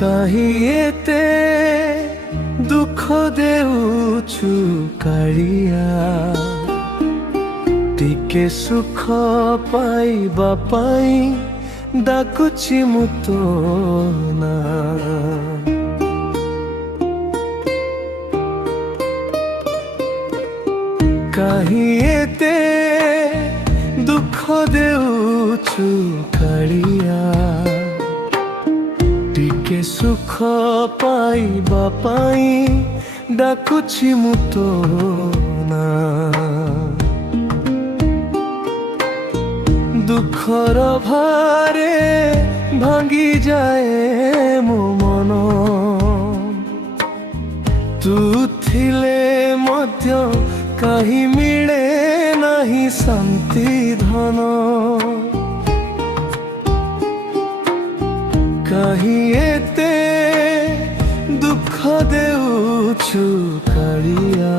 কাহিয়েতে দুঃখ দেউଛୁ কাଳିয়া ଟିକେ ସୁଖ ପାଇବା ପାଇଁ ଡାକୁଛି ମୁଁ ତୋ ନାଁ। କାହିଁ ଏତେ ଦୁଃଖ ଦେଉଛୁ କାଳିଆ ଟିକେ ସୁଖ ପାଇବା ପାଇଁ ଡାକୁଛି ମୁଁ ତୋ ନାଁ। দুঃখর ভারে ভাঙি যায় মো মন তু থিলে মধ্য কাহি মিলে নাহি শান্তি ধন কাহি এতে দুঃখ দেউଛୁ কাଳିଆ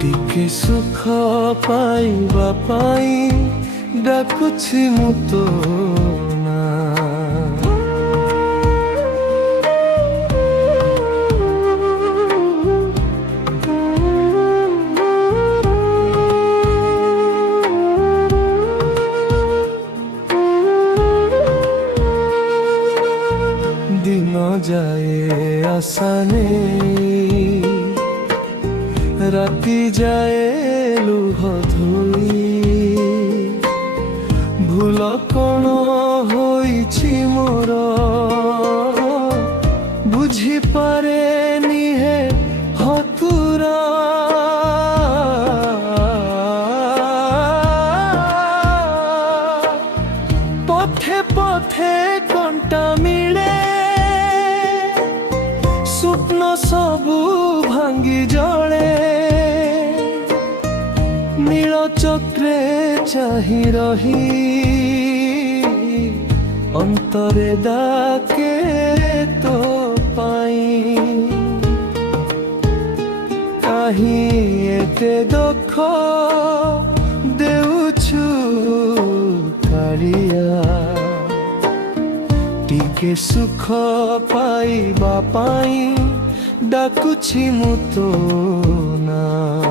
ଟିକେ ସୁଖ ପାଇବା ପାଇଁ ଡାକୁଛି ମୁଁ ତୋ ନାଁ। ଦିନ ଯାଏ ଆଶା ନେଇ ରାତି ଯାଏ ଲୁହ ଧୋଇ ଭୁଲ କ'ଣ ହୋଇଛି ମୋର ବୁଝିପାରେନି ହେ ହତୁର ପଥେ ପଥେ କଣ୍ଟା ମିଳେ ସ୍ୱପ୍ନ ସବୁ ଭାଙ୍ଗି ଜଳେ নীল চক্রে চাহি রহি অন্তরে ডাকে তো পাই কাহি এতে দুঃখ দেউଛୁ কাଳିଆ ଟିକେ ସୁଖ ପାଇବା ପାଇଁ ଡାକୁଛି ମୁଁ ତୋ ନାଁ।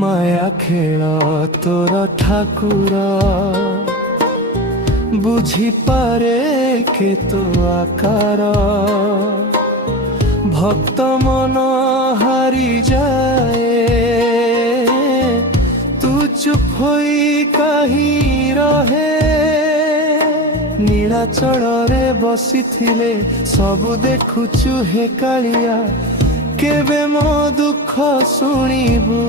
মায়া খেଳ ତୋର ଠାକୁର ବୁଝିପାରେ କେ ତୋ ଆକାର ଭକ୍ତ ମନ ହାରିଯାଏ ତୁ ଚୁପ ହୋଇ କାହିଁ ରହେ ନୀଳାଚଳରେ ବସିଥିଲେ ସବୁ ଦେଖୁଛୁ ହେ କାଳିଆ କେବେ ମୋ ଦୁଃଖ ଶୁଣିବୁ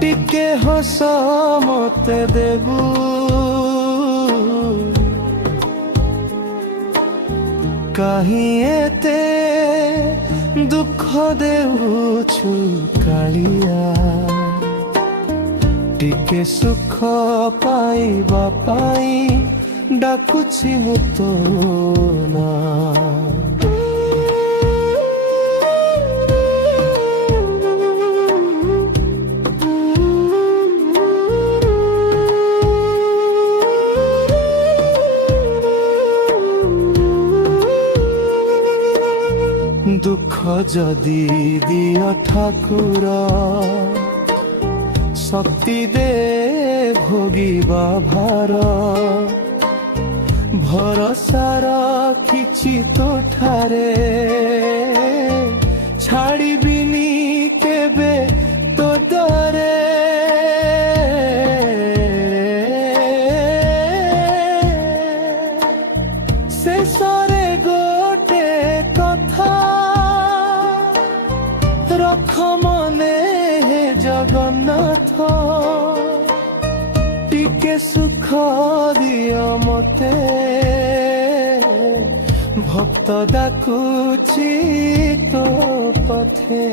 ଟିକେ ହସ ମତେ ଦେବୁ କାହିଁ ଏତେ ଦୁଃଖ ଦେଉଛୁ କାଳିଆ ଟିକେ ସୁଖ ପାଇବା ପାଇଁ ଡାକୁଛି ମୁଁ ତୋ ନାଁ। দুঃখ যদি দিଅ ঠাকুর শক্তি দে ভোগিবা ভার ভরসা রাখিছি তো ঠারে ছাড়িবিনি কেবে তো ডরে শেষরে গোটে কথা ରଖ ମନେ ହେ ଜଗନ୍ନାଥ ଟିକେ ସୁଖ ଦିଅ ମତେ ଭକ୍ତ ଡାକୁଛି ତୋ ପଥେ।